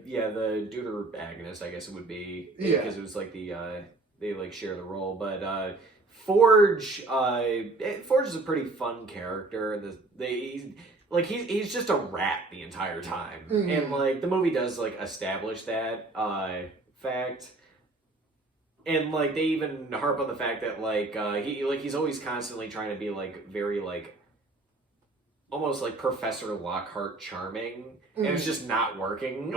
Yeah, the deuter agonist, I guess it would be. Yeah. Because it was like they like share the role, but Forge is a pretty fun character. He's just a rat the entire time, and like the movie does like establish that fact. And like they even harp on the fact that he's always constantly trying to be like very like almost like Professor Lockhart charming, and it's just not working.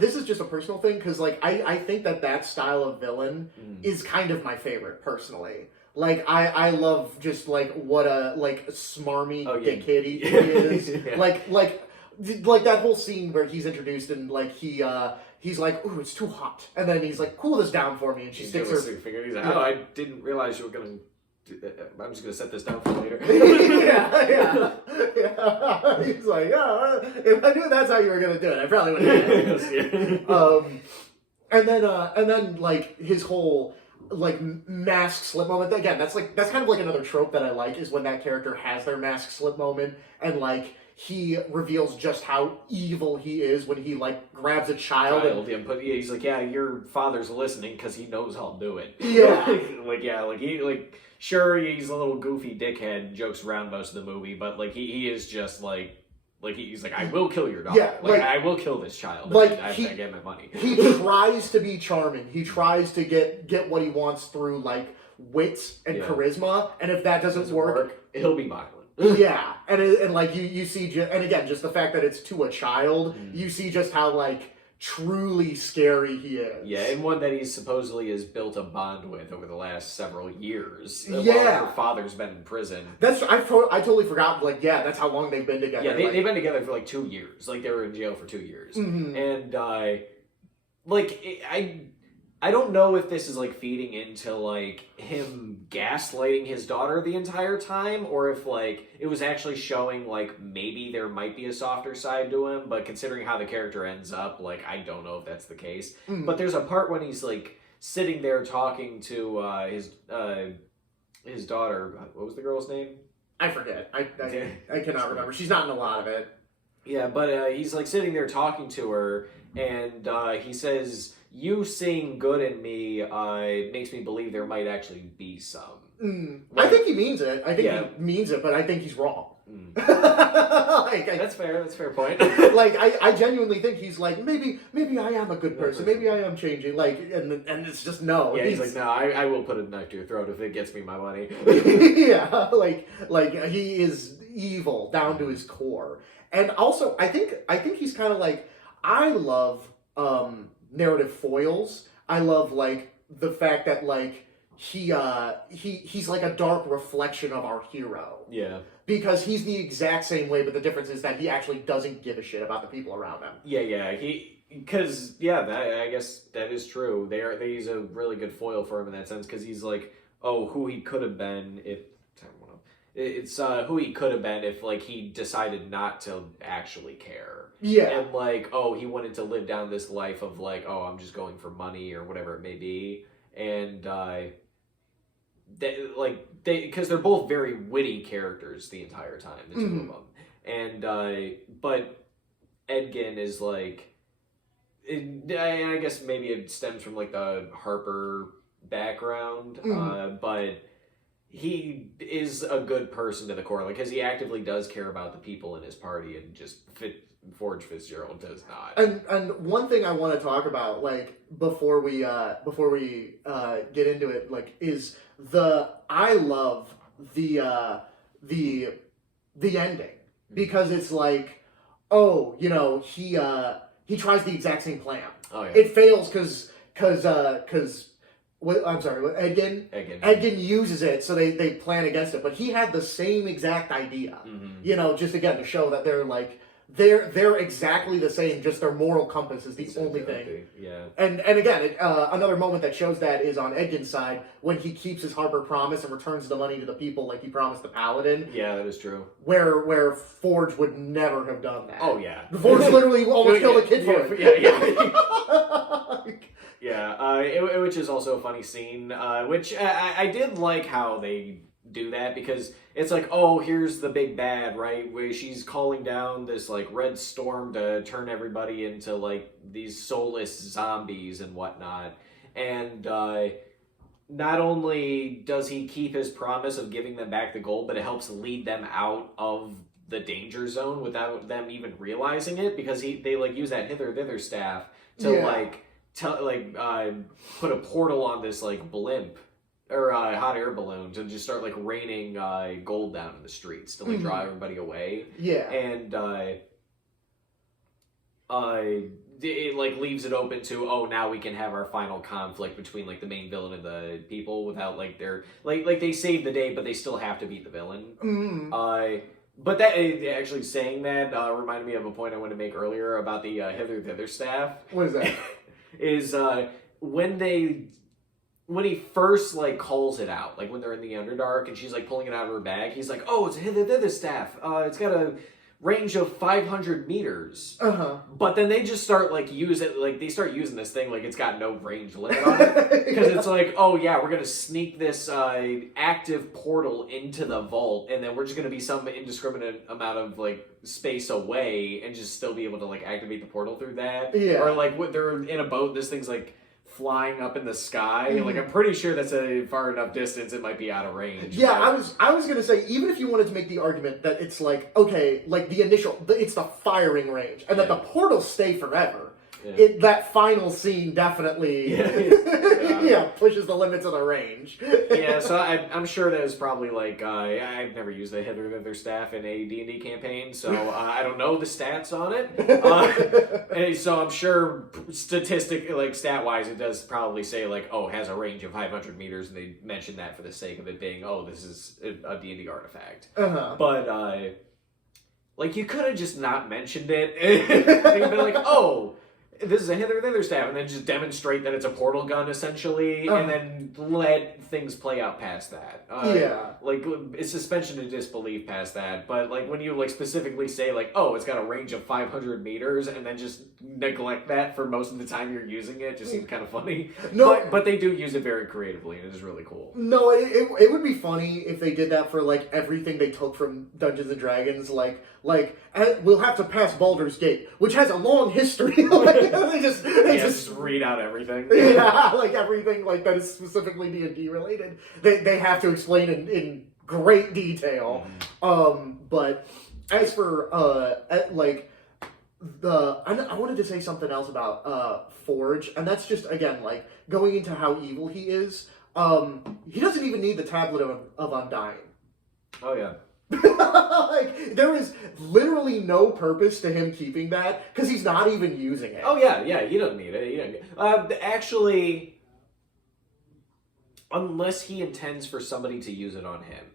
This is just a personal thing because like I think that style of villain is kind of my favorite personally. Like I love just like what a like smarmy dickhead he is. Yeah. Like that whole scene where he's introduced and like he's like, ooh, it's too hot. And then he's like, cool this down for me. And she sticks her finger. He's like, oh, I didn't realize you were going to do that. I'm just going to set this down for later. yeah. He's like, if I knew that's how you were going to do it, I probably would have. And then like his whole like mask slip moment. Again, that's kind of like another trope that I like is when that character has their mask slip moment and like he reveals just how evil he is when he like grabs a child. He's like, yeah, your father's listening because he knows I'll do it. Yeah, sure, he's a little goofy dickhead, jokes around most of the movie, but like he is just like he's like, I will kill your daughter. Yeah, I will kill this child. Like I get my money. He tries to be charming. He tries to get what he wants through like wit and charisma, and if that doesn't work, he'll be violent. Yeah, and like you see, and again, just the fact that it's to a child, you see just how like truly scary he is. Yeah, and one that he supposedly has built a bond with over the last several years. Yeah, while her father's been in prison. I totally forgot. Like, yeah, that's how long they've been together. Yeah, they've been together for like 2 years. Like they were in jail for 2 years, and I don't know if this is like feeding into like him gaslighting his daughter the entire time, or if like it was actually showing like maybe there might be a softer side to him, but considering how the character ends up, like I don't know if that's the case. But there's a part when he's like sitting there talking to his daughter. What was the girl's name? I forget. I cannot remember. She's not in a lot of it. Yeah, but he's like sitting there talking to her, and he says, you seeing good in me makes me believe there might actually be some. I think he means it. I think he means it, but I think he's wrong. That's fair. That's a fair point. Like I genuinely think he's like maybe I am a good person. Maybe I am changing. Like and it's just no. Yeah, he's like no. I will put a knife to your throat if it gets me my money. Yeah, like he is evil down to his core. And also I think he's kind of like I love narrative foils. I love like the fact that like he's like a dark reflection of our hero. Yeah. Because he's the exact same way, but the difference is that he actually doesn't give a shit about the people around him. Yeah. I guess that is true. They use a really good foil for him in that sense because he's like, oh, who he could have been if. It's who he could have been if like he decided not to actually care. Yeah. And like, oh, he wanted to live down this life of like, oh, I'm just going for money or whatever it may be. And because they're both very witty characters the entire time, the two of them. And but Edgin is like, I guess maybe it stems from like the Harper background, but he is a good person to the core, like because he actively does care about the people in his party, and just Forge Fitzgerald does not. And one thing I want to talk about, like before we get into it, like is I love the ending because it's like, oh, you know, he tries the exact same plan. Oh yeah. It fails because I'm sorry, Edgin uses it, so they plan against it. But he had the same exact idea, you know, just again to show that they're like they're exactly the same. Just their moral compass is the only thing. Yeah. And again, another moment that shows that is on Edgin's side when he keeps his Harper promise and returns the money to the people like he promised the Paladin. Yeah, that is true. Where Forge would never have done that. Oh yeah. Forge literally almost killed a kid for it. Yeah. Yeah, which is also a funny scene, which I did like how they do that because it's like, oh, here's the big bad, right? Where she's calling down this like red storm to turn everybody into like these soulless zombies and whatnot. And not only does he keep his promise of giving them back the gold, but it helps lead them out of the danger zone without them even realizing it, because they like use that hither thither staff to put a portal on this like blimp or hot air balloon to just start like raining gold down in the streets to like draw everybody away. Yeah, and it like leaves it open to, oh, now we can have our final conflict between like the main villain and the people without like their like they save the day, but they still have to beat the villain. But that actually saying that reminded me of a point I wanted to make earlier about the hither thither staff. What is that? Is when he first like calls it out, like when they're in the Underdark and she's like pulling it out of her bag, he's like, oh, it's a hither thither staff. It's got a range of 500 meters. But then they just start like they start using this thing like it's got no range limit on it, because it's like, oh yeah, we're gonna sneak this active portal into the vault, and then we're just gonna be some indiscriminate amount of like space away and just still be able to like activate the portal through that. Or like when they're in a boat, this thing's like flying up in the sky. Like I'm pretty sure that's a far enough distance it might be out of range. Yeah, I was gonna say, even if you wanted to make the argument that it's like, okay, like it's the firing range and that the portals stay forever. That final scene definitely pushes the limits of the range. So I'm sure that was probably like I've never used the hither thither staff in a D&D campaign, so I don't know the stats on it. And so I'm sure stat wise it does probably say like, oh, it has a range of 500 meters, and they mention that for the sake of it being, oh, this is a D&D artifact. But like you could have just not mentioned it. You'd be like, oh, this is a hither thither staff, and then just demonstrate that it's a portal gun essentially, and then let things play out past that. Like it's suspension of disbelief past that. But like when you like specifically say like, oh, it's got a range of 500 meters, and then just neglect that for most of the time you're using it, just seems kind of funny. But they do use it very creatively, and it is really cool. No, it would be funny if they did that for like everything they took from Dungeons and Dragons, like we'll have to pass Baldur's Gate, which has a long history. They just read out everything. Like everything like that is specifically D&D related. They have to explain in great detail. But as for I wanted to say something else about Forge, and that's just again like going into how evil he is. He doesn't even need the Tablet of Undying. Oh yeah. Like there is literally no purpose to him keeping that because he's not even using it. Oh yeah, he doesn't need it. Actually, unless he intends for somebody to use it on him,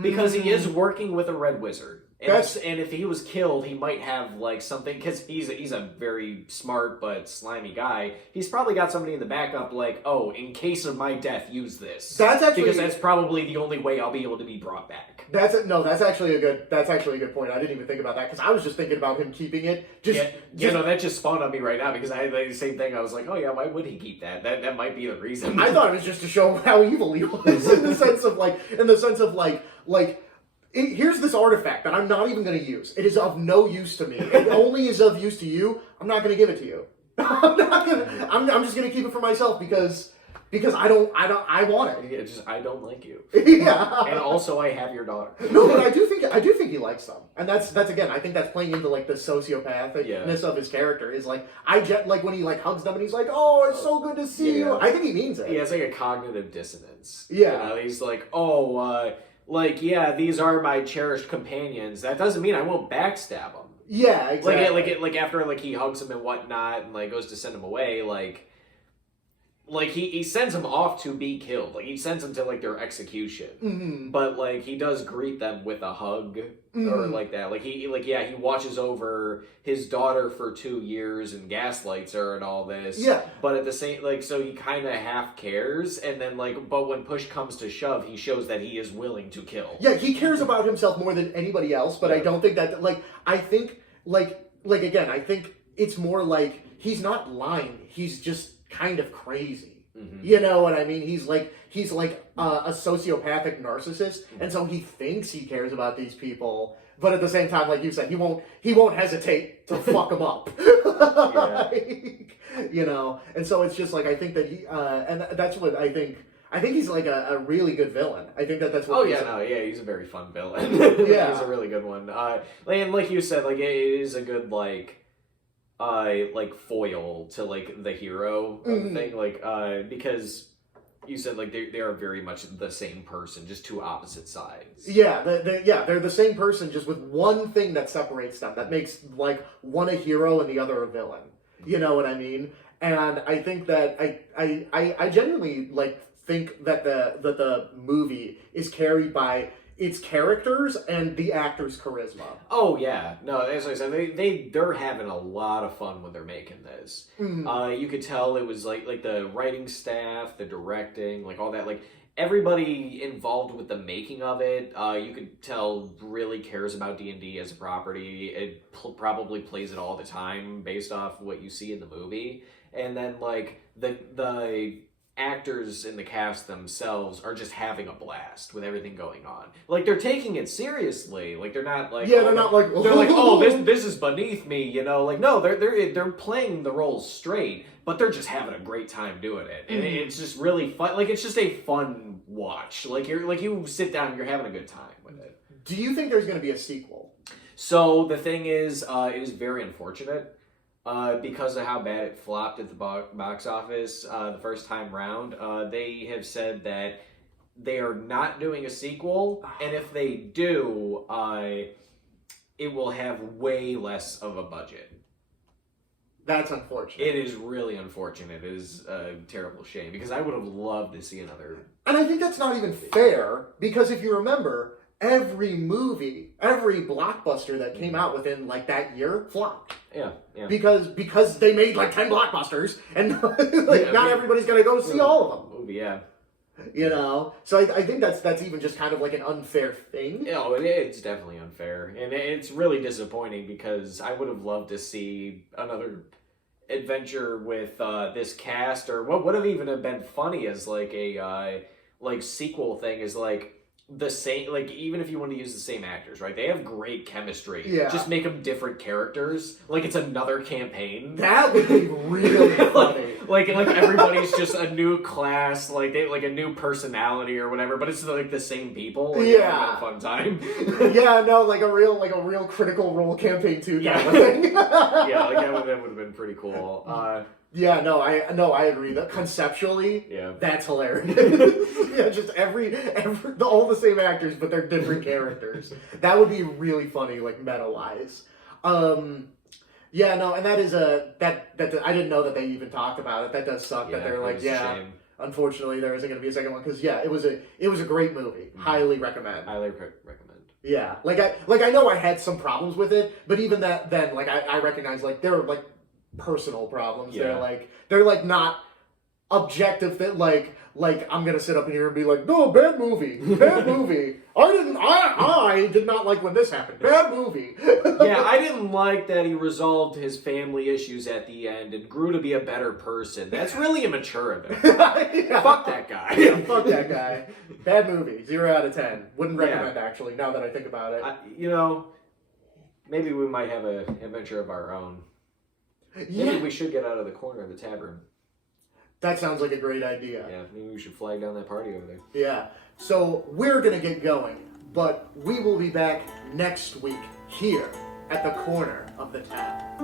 because he is working with a red wizard. And if he was killed, he might have like something, because he's a very smart but slimy guy. He's probably got somebody in the backup like, oh, in case of my death, use this. Because that's probably the only way I'll be able to be brought back. That's actually a good point. I didn't even think about that because I was just thinking about him keeping it. That just spawned on me right now because I had the same thing. I was like, oh yeah, why would he keep that? That might be the reason. I thought it was just to show how evil he was in the sense of like. Here's this artifact that I'm not even going to use. It is of no use to me. It only is of use to you. I'm not going to give it to you. I'm just going to keep it for myself because I want it. Yeah, just I don't like you. Yeah. And also I have your daughter. No, but I do think he likes them. And that's again, I think that's playing into like the sociopathicness of his character is like like when he like hugs them and he's like, "Oh, it's so good to see you." I think he means it. Yeah, it's like a cognitive dissonance. Yeah. He's like, "Oh, these are my cherished companions. That doesn't mean I won't backstab them." Yeah, exactly. Like after like he hugs him and whatnot, and like goes to send him away, like he sends him off to be killed. Like he sends them to like their execution. But like he does greet them with a hug or like that. Like he watches over his daughter for 2 years and gaslights her and all this. Yeah. But at the same so he kind of half cares, and then but when push comes to shove, he shows that he is willing to kill. Yeah, he cares about himself more than anybody else. But I don't think that I think again, I think it's more like he's not lying. He's just kind of crazy. Mm-hmm. You know what I mean? He's like a sociopathic narcissist, and so he thinks he cares about these people, but at the same time, like you said, he won't hesitate to fuck them up. Like, you know, and so it's just like I think that he and that's what I think. I think he's like a really good villain. I think that's what. He's a very fun villain. Yeah, he's a really good one. And like you said, like it is a good like foil to like the hero thing, like because you said like they are very much the same person, just two opposite sides. Yeah, they're the same person, just with one thing that separates them, that makes like one a hero and the other a villain. You know what I mean? And I think that I genuinely like think that the movie is carried by its characters and the actors' charisma. Oh yeah, no, as I said, they're having a lot of fun when they're making this. You could tell it was like the writing staff, the directing, like all that, like everybody involved with the making of it. You could tell really cares about D&D as a property. It probably plays it all the time based off what you see in the movie, and then like the actors in the cast themselves are just having a blast with everything going on. Like they're taking it seriously. Like they're not like they're not like they're like, oh, this is beneath me, you know. Like no, they're playing the roles straight, but they're just having a great time doing it. And it's just really fun. Like it's just a fun watch. Like you sit down and you're having a good time with it. Do you think there's going to be a sequel? So the thing is, it is very unfortunate. Because of how bad it flopped at the box office the first time round, they have said that they are not doing a sequel, and if they do, it will have way less of a budget. That's unfortunate. It is really unfortunate. It is a terrible shame, because I would have loved to see another... And I think that's not even fair, because if you remember, every blockbuster that came out within like that year flopped. Yeah. Because they made like 10 blockbusters, and not everybody's gonna go see all of them. Movie, yeah. You know, so I think that's even just kind of like an unfair thing. No, it's definitely unfair, and it's really disappointing because I would have loved to see another adventure with this cast, or what would have even been funny as like a sequel thing is like the same, like even if you want to use the same actors, right? They have great chemistry. Yeah. Just make them different characters. Like it's another campaign. That would be really funny. like everybody's just a new class, like they like a new personality or whatever, but it's like the same people. Like, yeah. A fun time. Yeah, no, like a real Critical Role campaign too. Yeah. Kind of thing. Yeah, like that would have been pretty cool. Yeah, no, I agree. That conceptually, that's hilarious. Yeah, just all the same actors, but they're different characters. That would be really funny, like meta-wise. Yeah, no, and that is that I didn't know that they even talked about it. That does suck that they're like, unfortunately there isn't going to be a second one, because it was a great movie. Mm-hmm. Highly recommend. Yeah, like I know I had some problems with it, but even then I recognize like there were like personal problems. Yeah. They're like not objective that like I'm gonna sit up in here and be like, no, bad movie. I did not like when this happened. Bad movie. Yeah, I didn't like that he resolved his family issues at the end and grew to be a better person. That's really immature of him. Yeah. Fuck that guy. Yeah, fuck that guy. Bad movie. 0 out of 10. Wouldn't recommend actually, now that I think about it. Maybe we might have an adventure of our own. Maybe we should get out of the corner of the tavern. That sounds like a great idea. Yeah, maybe we should flag down that party over there. Yeah. So we're going to get going, but we will be back next week here at the corner of the tavern.